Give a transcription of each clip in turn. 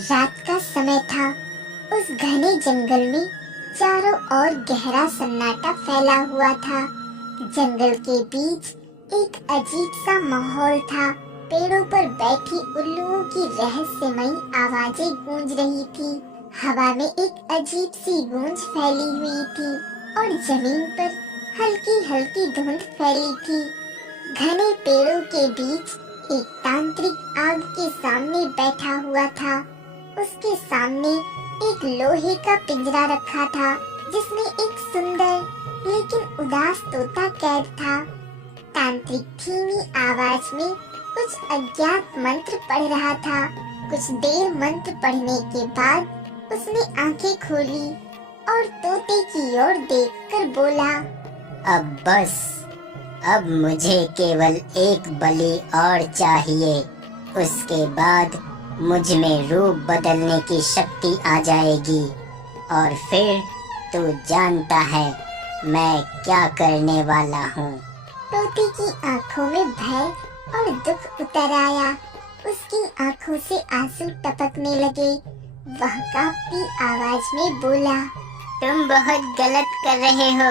रात का समय था। उस घने जंगल में चारों ओर गहरा सन्नाटा फैला हुआ था। जंगल के बीच एक अजीब सा माहौल था। पेड़ों पर बैठी उल्लुओं की रहस्यमयी आवाजें गूंज रही थी। हवा में एक अजीब सी गूंज फैली हुई थी और जमीन पर हल्की हल्की धुंध फैली थी। घने पेड़ों के बीच एक तांत्रिक आग के सामने बैठा हुआ था। उसके सामने एक लोहे का पिंजरा रखा था जिसमें एक सुंदर लेकिन उदास तोता कैद था। तांत्रिक धीमी आवाज में कुछ अज्ञात मंत्र पढ़ रहा था। कुछ देर मंत्र पढ़ने के बाद उसने आंखें खोली और तोते की ओर देखकर बोला, अब बस, अब मुझे केवल एक बलि और चाहिए। उसके बाद मुझ में रूप बदलने की शक्ति आ जाएगी और फिर तू जानता है मैं क्या करने वाला हूँ। तोते की आंखों में भय और दुख उतर आया। उसकी आंखों से आंसू टपकने लगे। वह कांपती आवाज में बोला, तुम बहुत गलत कर रहे हो।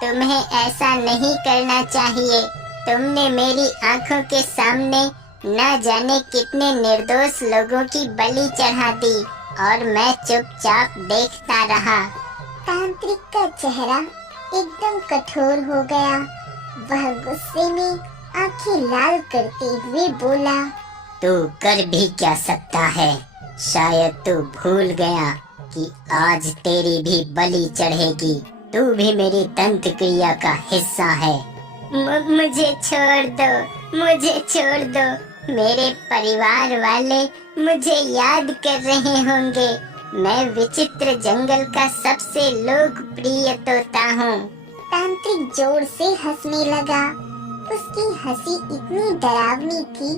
तुम्हें ऐसा नहीं करना चाहिए। तुमने मेरी आंखों के सामने न जाने कितने निर्दोष लोगों की बलि चढ़ा दी और मैं चुपचाप देखता रहा। तांत्रिक का चेहरा एकदम कठोर हो गया। वह गुस्से में आंखें लाल करते हुए बोला, तू कर भी क्या सकता है? शायद तू भूल गया कि आज तेरी भी बलि चढ़ेगी। तू भी मेरी तंत्र क्रिया का हिस्सा है। मुझे छोड़ दो, मुझे छोड़ दो। मेरे परिवार वाले मुझे याद कर रहे होंगे। मैं विचित्र जंगल का सबसे लोकप्रिय तोता हूँ। तांत्रिक जोर से हंसने लगा। उसकी हंसी इतनी डरावनी थी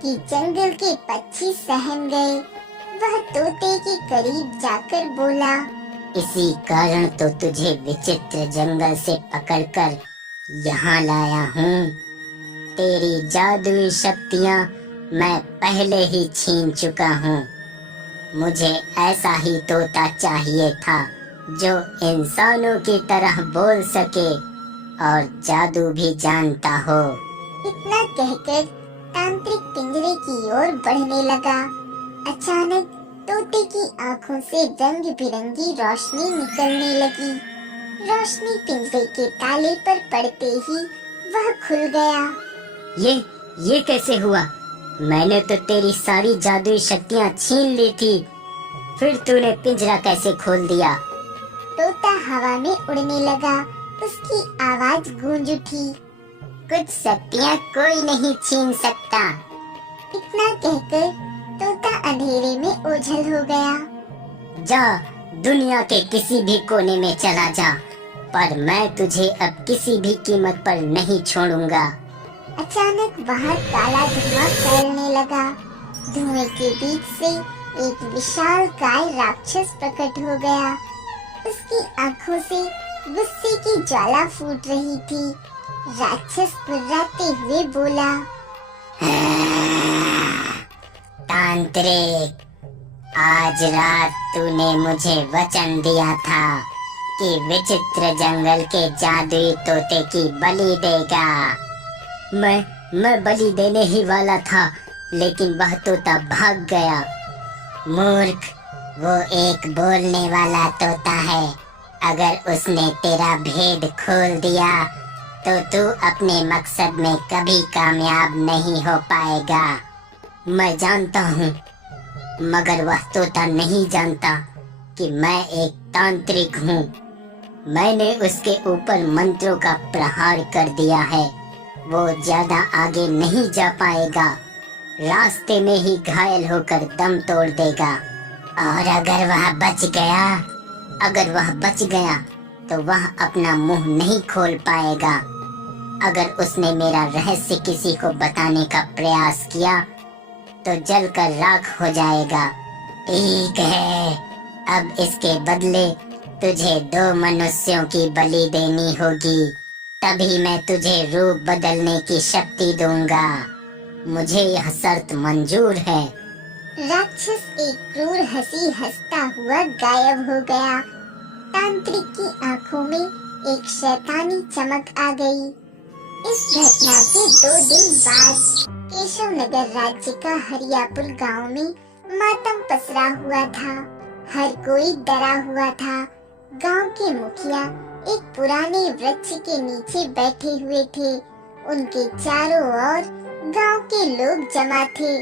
कि जंगल के पक्षी सहम गए। वह तोते के करीब जाकर बोला, इसी कारण तो तुझे विचित्र जंगल से पकड़कर यहाँ लाया हूँ। तेरी जादुई शक्तियाँ मैं पहले ही छीन चुका हूँ। मुझे ऐसा ही तोता चाहिए था जो इंसानों की तरह बोल सके और जादू भी जानता हो। इतना कहकर तांत्रिक पिंजरे की ओर बढ़ने लगा। अचानक तोते की आंखों से रंग बिरंगी रोशनी निकलने लगी। रोशनी पिंजरे के ताले पर पड़ते ही वह खुल गया। ये कैसे हुआ? मैंने तो तेरी सारी जादुई शक्तियाँ छीन ली थी, फिर तूने पिंजरा कैसे खोल दिया? तोता हवा में उड़ने लगा। उसकी आवाज गूंज उठी, कुछ शक्तियाँ कोई नहीं छीन सकता। इतना कहकर तोता अंधेरे में ओझल हो गया। जा, दुनिया के किसी भी कोने में चला जा, पर मैं तुझे अब किसी भी कीमत पर नहीं छोड़ूंगा। अचानक वहाँ काला धुआं फैलने लगा। धुएं के बीच से एक विशाल काय राक्षस प्रकट हो गया। उसकी आंखों से गुस्से की ज्वाला फूट रही थी। राक्षस गुर्राते हुए बोला, तांत्रिक, आज रात तूने मुझे वचन दिया था कि विचित्र जंगल के जादुई तोते की बलि देगा। मैं बलि देने ही वाला था, लेकिन वह तोता भाग गया। मूर्ख, वो एक बोलने वाला तोता है। अगर उसने तेरा भेद खोल दिया तो तू अपने मकसद में कभी कामयाब नहीं हो पाएगा। मैं जानता हूँ, मगर वह तोता नहीं जानता कि मैं एक तांत्रिक हूँ। मैंने उसके ऊपर मंत्रों का प्रहार कर दिया है। वो ज्यादा आगे नहीं जा पाएगा, रास्ते में ही घायल होकर दम तोड़ देगा। और अगर वह बच गया तो वह अपना मुंह नहीं खोल पाएगा। अगर उसने मेरा रहस्य किसी को बताने का प्रयास किया तो जलकर राख हो जाएगा। ठीक है, अब इसके बदले तुझे 2 मनुष्यों की बलि देनी होगी, तभी मैं तुझे रूप बदलने की शक्ति दूंगा। मुझे यह शर्त मंजूर है। राक्षस एक क्रूर हंसी हंसता हुआ गायब हो गया। तांत्रिक की आंखों में एक शैतानी चमक आ गई। इस घटना के 2 दिन बाद केशव नगर राज्य का हरियापुर गांव में मातम पसरा हुआ था। हर कोई डरा हुआ था। गांव के मुखिया एक पुराने वृक्ष के नीचे बैठे हुए थे। उनके चारों ओर गांव के लोग जमा थे।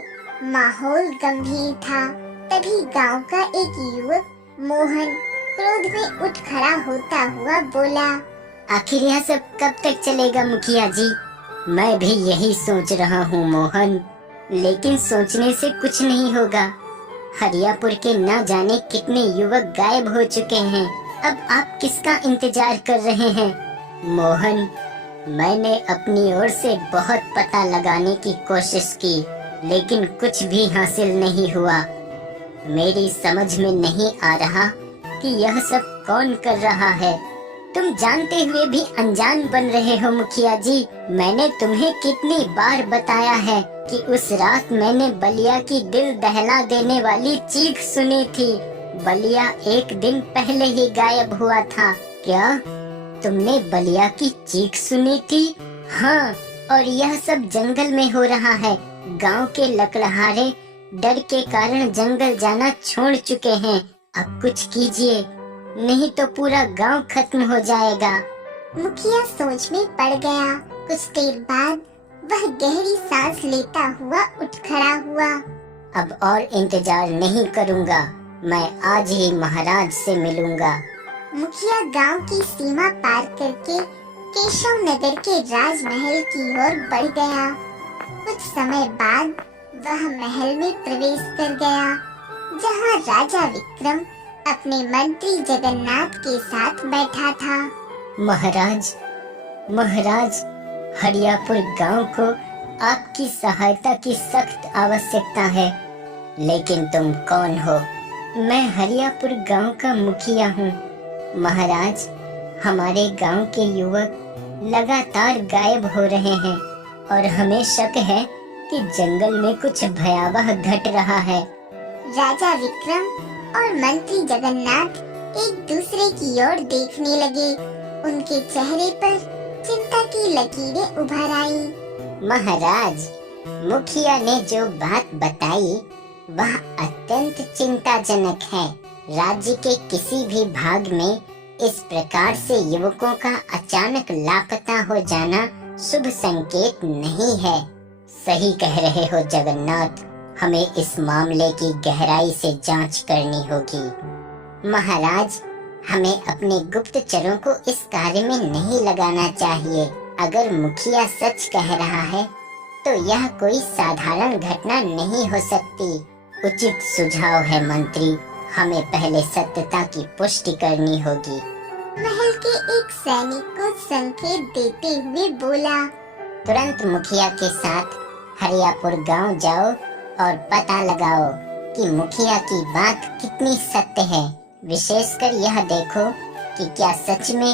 माहौल गंभीर था। तभी गांव का एक युवक मोहन क्रोध में उठ खड़ा होता हुआ बोला, आखिर यह सब कब तक चलेगा मुखिया जी? मैं भी यही सोच रहा हूँ मोहन, लेकिन सोचने से कुछ नहीं होगा। हरियापुर के ना जाने कितने युवक गायब हो चुके हैं। अब आप किसका इंतजार कर रहे हैं? मोहन, मैंने अपनी ओर से बहुत पता लगाने की कोशिश की, लेकिन कुछ भी हासिल नहीं हुआ। मेरी समझ में नहीं आ रहा कि यह सब कौन कर रहा है। तुम जानते हुए भी अनजान बन रहे हो मुखिया जी। मैंने तुम्हें कितनी बार बताया है कि उस रात मैंने बलिया की दिल दहला देने वाली चीख सुनी थी। बलिया एक दिन पहले ही गायब हुआ था। क्या तुमने बलिया की चीख सुनी थी? हाँ, और यह सब जंगल में हो रहा है। गांव के लकड़हारे डर के कारण जंगल जाना छोड़ चुके हैं। अब कुछ कीजिए, नहीं तो पूरा गांव खत्म हो जाएगा। मुखिया सोच में पड़ गया। कुछ देर बाद वह गहरी सांस लेता हुआ उठ खड़ा हुआ। अब और इंतजार नहीं करूंगा, मैं आज ही महाराज से मिलूंगा। मुखिया गांव की सीमा पार करके केशव नगर के राजमहल की ओर बढ़ गया। कुछ समय बाद वह महल में प्रवेश कर गया, जहां राजा विक्रम अपने मंत्री जगन्नाथ के साथ बैठा था। महाराज, महाराज, हरियापुर गांव को आपकी सहायता की सख्त आवश्यकता है। लेकिन तुम कौन हो? मैं हरियापुर गांव का मुखिया हूँ। महाराज, हमारे गांव के युवक लगातार गायब हो रहे हैं और हमें शक है कि जंगल में कुछ भयावह घट रहा है। राजा विक्रम और मंत्री जगन्नाथ एक दूसरे की ओर देखने लगे। उनके चेहरे पर चिंता की लकीरें उभर आई। महाराज, मुखिया ने जो बात बताई वह अत्यंत चिंताजनक है। राज्य के किसी भी भाग में इस प्रकार से युवकों का अचानक लापता हो जाना शुभ संकेत नहीं है। सही कह रहे हो जगन्नाथ, हमें इस मामले की गहराई से जांच करनी होगी। महाराज, हमें अपने गुप्तचरों को इस कार्य में नहीं लगाना चाहिए। अगर मुखिया सच कह रहा है तो यह कोई साधारण घटना नहीं हो सकती। उचित सुझाव है मंत्री, हमें पहले सत्यता की पुष्टि करनी होगी। महल के एक सैनिक को संकेत देते हुए बोला, तुरंत मुखिया के साथ हरियापुर गांव जाओ और पता लगाओ कि मुखिया की बात कितनी सत्य है। विशेषकर यह देखो कि क्या सच में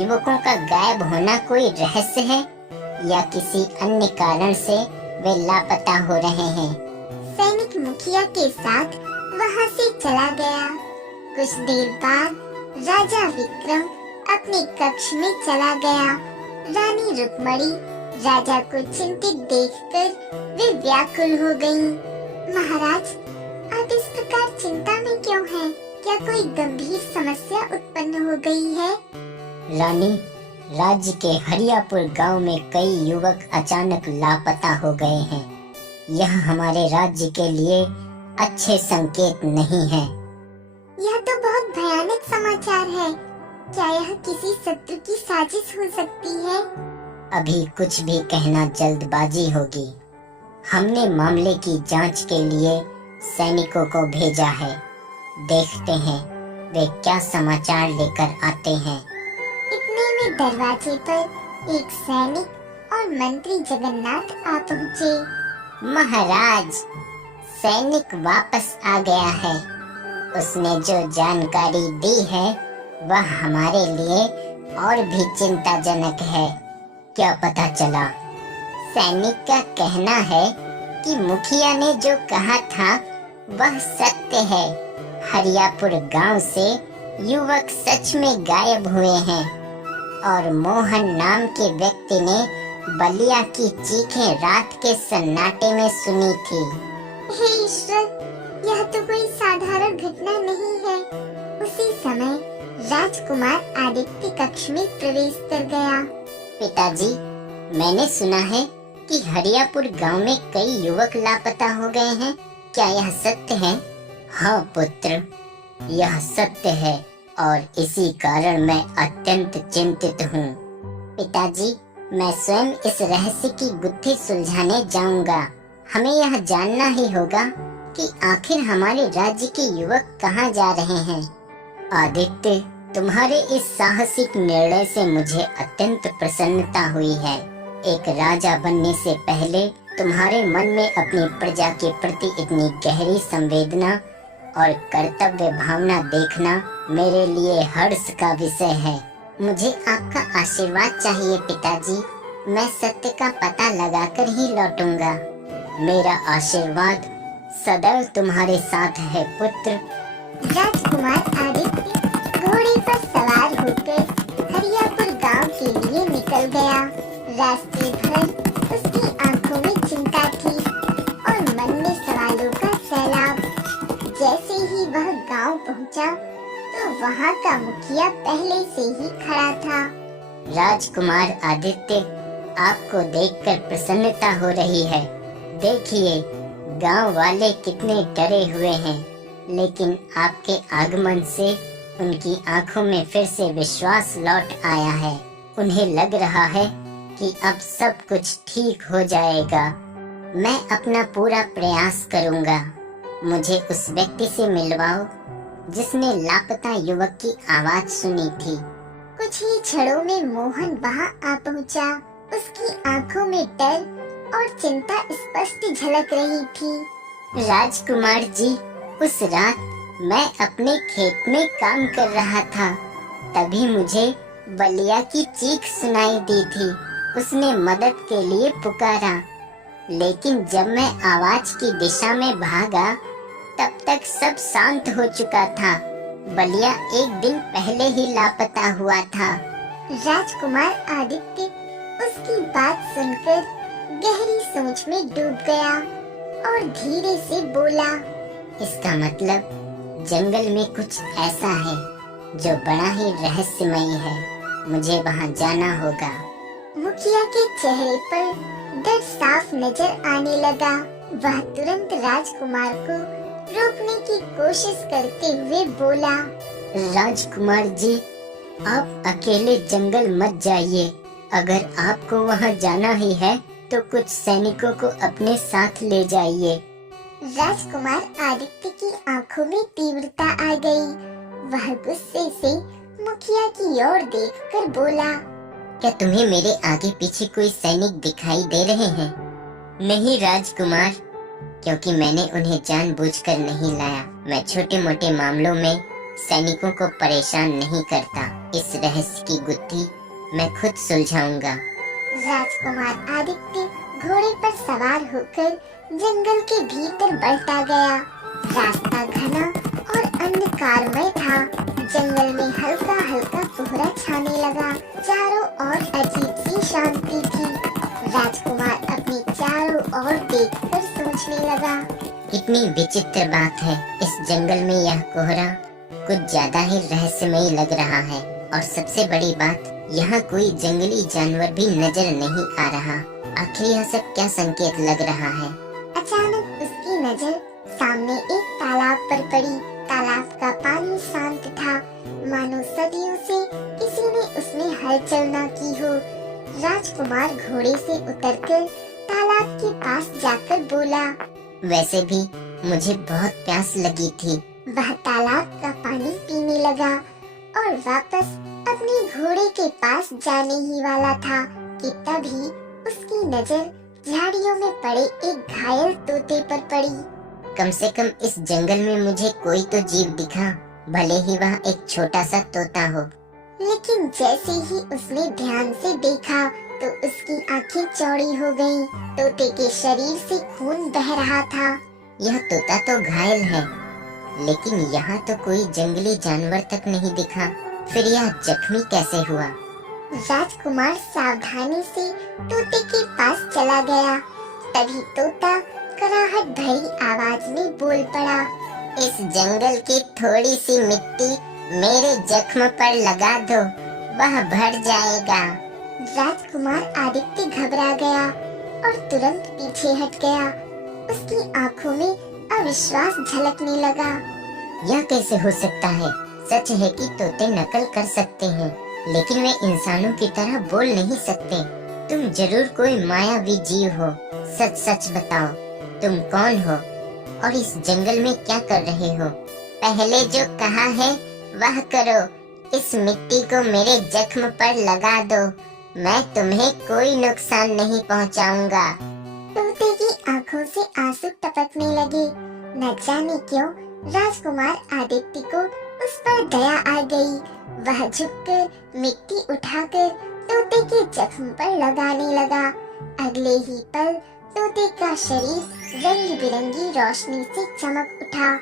युवकों का गायब होना कोई रहस्य है या किसी अन्य कारण से वे लापता हो रहे हैं। सैनिक मुखिया के साथ वहां से चला गया। कुछ देर बाद राजा विक्रम अपने कक्ष में चला गया। रानी रुक्मणी राजा को चिंतित देखकर वे व्याकुल हो गईं। महाराज, आप इस प्रकार चिंता में क्यों हैं? क्या कोई गंभीर समस्या उत्पन्न हो गई है? रानी, राज्य के हरियापुर गांव में कई युवक अचानक लापता हो गए हैं। यह हमारे राज्य के लिए अच्छे संकेत नहीं है। यह तो बहुत भयानक समाचार है। क्या यह किसी शत्रु की साजिश हो सकती है? अभी कुछ भी कहना जल्दबाजी होगी। हमने मामले की जांच के लिए सैनिकों को भेजा है। देखते हैं वे क्या समाचार लेकर आते हैं। इतने में दरवाजे पर एक सैनिक और मंत्री जगन्नाथ आ पहुँचे। महाराज, सैनिक वापस आ गया है। उसने जो जानकारी दी है वह हमारे लिए और भी चिंताजनक है। क्या पता चला? सैनिक का कहना है कि मुखिया ने जो कहा था वह सत्य है। हरियापुर गांव से युवक सच में गायब हुए हैं और मोहन नाम के व्यक्ति ने बलिया की चीखें रात के सन्नाटे में सुनी थी। हे ईश्वर, यह तो कोई साधारण घटना नहीं है। उसी समय राजकुमार आदित्य कक्ष में प्रवेश कर गया। पिताजी, मैंने सुना है कि हरियापुर गांव में कई युवक लापता हो गए हैं। क्या यह सत्य है? हाँ पुत्र, यह सत्य है और इसी कारण मैं अत्यंत चिंतित हूँ। पिताजी, मैं स्वयं इस रहस्य की गुत्थी सुलझाने जाऊंगा। हमें यह जानना ही होगा कि आखिर हमारे राज्य के युवक कहाँ जा रहे हैं। आदित्य, तुम्हारे इस साहसिक निर्णय से मुझे अत्यंत प्रसन्नता हुई है। एक राजा बनने से पहले तुम्हारे मन में अपनी प्रजा के प्रति इतनी गहरी संवेदना और कर्तव्य भावना देखना मेरे लिए हर्ष का विषय है। मुझे आपका आशीर्वाद चाहिए पिताजी। मैं सत्य का पता लगाकर ही लौटूंगा। मेरा आशीर्वाद सदैव तुम्हारे साथ है पुत्र। राजकुमार आदित्य घोड़े पर सवार होकर हरियापुर गांव के लिए निकल गया। रास्ते भर उसकी आंखों में चिंता थी और मन में सवालों का सैलाब। जैसे ही वह गांव पहुंचा तो वहां का मुखिया पहले से ही खड़ा था। राजकुमार आदित्य, आपको देखकर प्रसन्नता हो रही है। देखिए, गांव वाले कितने डरे हुए हैं, लेकिन आपके आगमन से उनकी आंखों में फिर से विश्वास लौट आया है। उन्हें लग रहा है कि अब सब कुछ ठीक हो जाएगा। मैं अपना पूरा प्रयास करूंगा। मुझे उस व्यक्ति से मिलवाओ जिसने लापता युवक की आवाज सुनी थी। कुछ ही क्षणों में मोहन वहां आ पहुंचा। उसकी आंखों में डर और चिंता स्पष्ट झलक रही थी। राजकुमार जी, उस रात मैं अपने खेत में काम कर रहा था, तभी मुझे बलिया की चीख सुनाई दी थी। उसने मदद के लिए पुकारा, लेकिन जब मैं आवाज की दिशा में भागा तब तक सब शांत हो चुका था। बलिया एक दिन पहले ही लापता हुआ था। राजकुमार आदित्य उसकी बात सुनकर गहरी सोच में डूब गया और धीरे से बोला, इसका मतलब जंगल में कुछ ऐसा है जो बड़ा ही रहस्यमयी है। मुझे वहाँ जाना होगा। मुखिया के चेहरे पर डर साफ नजर आने लगा। वह तुरंत राजकुमार को रोकने की कोशिश करते हुए बोला, राजकुमार जी, आप अकेले जंगल मत जाइए। अगर आपको वहाँ जाना ही है तो कुछ सैनिकों को अपने साथ ले जाइए। राजकुमार आदित्य की आंखों में तीव्रता आ गई। वह गुस्से से मुखिया की ओर देखकर बोला, क्या तुम्हें मेरे आगे पीछे कोई सैनिक दिखाई दे रहे हैं? नहीं राजकुमार, क्योंकि मैंने उन्हें जानबूझकर नहीं लाया। मैं छोटे मोटे मामलों में सैनिकों को परेशान नहीं करता। इस रहस्य की गुत्थी मैं खुद सुलझाऊंगा। राजकुमार आदित्य घोड़े पर सवार होकर जंगल के भीतर बढ़ता गया। रास्ता घना और अंधकारमय था। जंगल में हल्का हल्का कोहरा छाने लगा। चारों ओर अजीब सी शांति थी। राजकुमार अपने चारों ओर देखकर सोचने लगा, कितनी विचित्र बात है। इस जंगल में यह कोहरा कुछ ज्यादा ही रहस्यमयी लग रहा है। और सबसे बड़ी बात, यहाँ कोई जंगली जानवर भी नजर नहीं आ रहा। आखिर यह सब क्या संकेत लग रहा है? अचानक उसकी नजर सामने एक तालाब पर पड़ी। तालाब का पानी शांत था, मानो सदियों से किसी ने उसमें हलचल न की हो। राजकुमार घोड़े से उतरकर तालाब के पास जाकर बोला, वैसे भी मुझे बहुत प्यास लगी थी। वह तालाब का पानी पीने लगा और वापस अपने घोड़े के पास जाने ही वाला था कि तभी उसकी नजर झाड़ियों में पड़े एक घायल तोते पर पड़ी। कम से कम इस जंगल में मुझे कोई तो जीव दिखा, भले ही वह एक छोटा सा तोता हो। लेकिन जैसे ही उसने ध्यान से देखा तो उसकी आंखें चौड़ी हो गईं। तोते के शरीर से खून बह रहा था। यह तोता तो घायल है, लेकिन यहाँ तो कोई जंगली जानवर तक नहीं दिखा। फिर यह जख्मी कैसे हुआ? राजकुमार सावधानी से तोते के पास चला गया। तभी तोता कराहट भरी आवाज में बोल पड़ा। इस जंगल की थोड़ी सी मिट्टी मेरे जख्म पर लगा दो, वह भर जाएगा। राजकुमार आदित्य घबरा गया और तुरंत पीछे हट गया। उसकी आंखों में अविश्वास झलकने लगा। यह कैसे हो सकता है? सच है कि तोते नकल कर सकते हैं, लेकिन वे इंसानों की तरह बोल नहीं सकते। तुम जरूर कोई मायावी जीव हो। सच सच बताओ, तुम कौन हो और इस जंगल में क्या कर रहे हो? पहले जो कहा है वह करो। इस मिट्टी को मेरे जख्म पर लगा दो, मैं तुम्हें कोई नुकसान नहीं पहुंचाऊंगा। तोते की आंखों से आंसू टपकने लगे। न जाने क्यों राजकुमार आदित्य को उस पर दया आ गई। वह झुककर मिट्टी उठाकर तोते के जख्म पर लगाने लगा। अगले ही पल तोते का शरीर रंग बिरंगी रोशनी से चमक उठा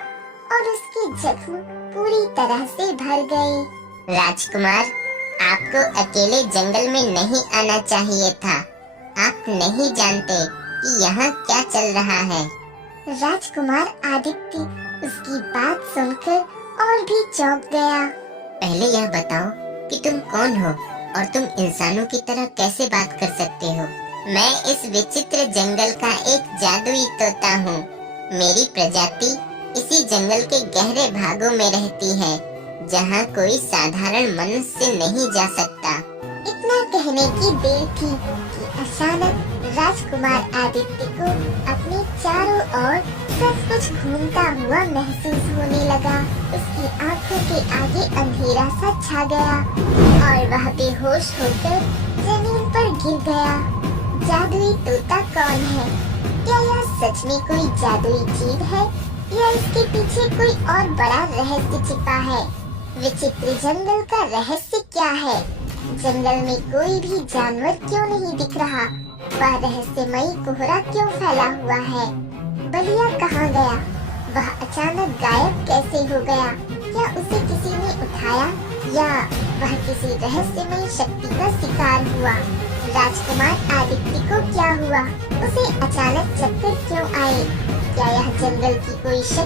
और उसके जख्म पूरी तरह से भर गए। राजकुमार, आपको अकेले जंगल में नहीं आना चाहिए था। आप नहीं जानते कि यहाँ क्या चल रहा है। राजकुमार आदित्य उसकी बात सुनकर और भी चौंक गया। पहले यह बताओ कि तुम कौन हो और तुम इंसानों की तरह कैसे बात कर सकते हो? मैं इस विचित्र जंगल का एक जादुई तोता हूँ। मेरी प्रजाति इसी जंगल के गहरे भागों में रहती है, जहाँ कोई साधारण मनुष्य नहीं जा सकता। इतना कहने की देर थी कि अचानक राजकुमार आदित्य को अपने चारों ओर सब कुछ घूमता हुआ महसूस होने लगा। उसकी आंखों के आगे अंधेरा सा छा गया और वह बेहोश होकर जमीन पर गिर गया। जादुई तोता कौन है? क्या यह सच में कोई जादुई जीव है या इसके पीछे कोई और बड़ा रहस्य छिपा है? विचित्र जंगल का रहस्य क्या है? जंगल में कोई भी जानवर क्यों नहीं दिख रहा? वह रहस्यमयी कोहरा क्यों फैला हुआ है? बलिया कहाँ गया? वह अचानक गायब कैसे हो गया? क्या उसे किसी ने उठाया या वह किसी रहस्यमयी शक्ति का शिकार हुआ? राजकुमार आदित्य को क्या हुआ? उसे अचानक चक्कर क्यों आए? क्या यह जंगल की कोई शक्ति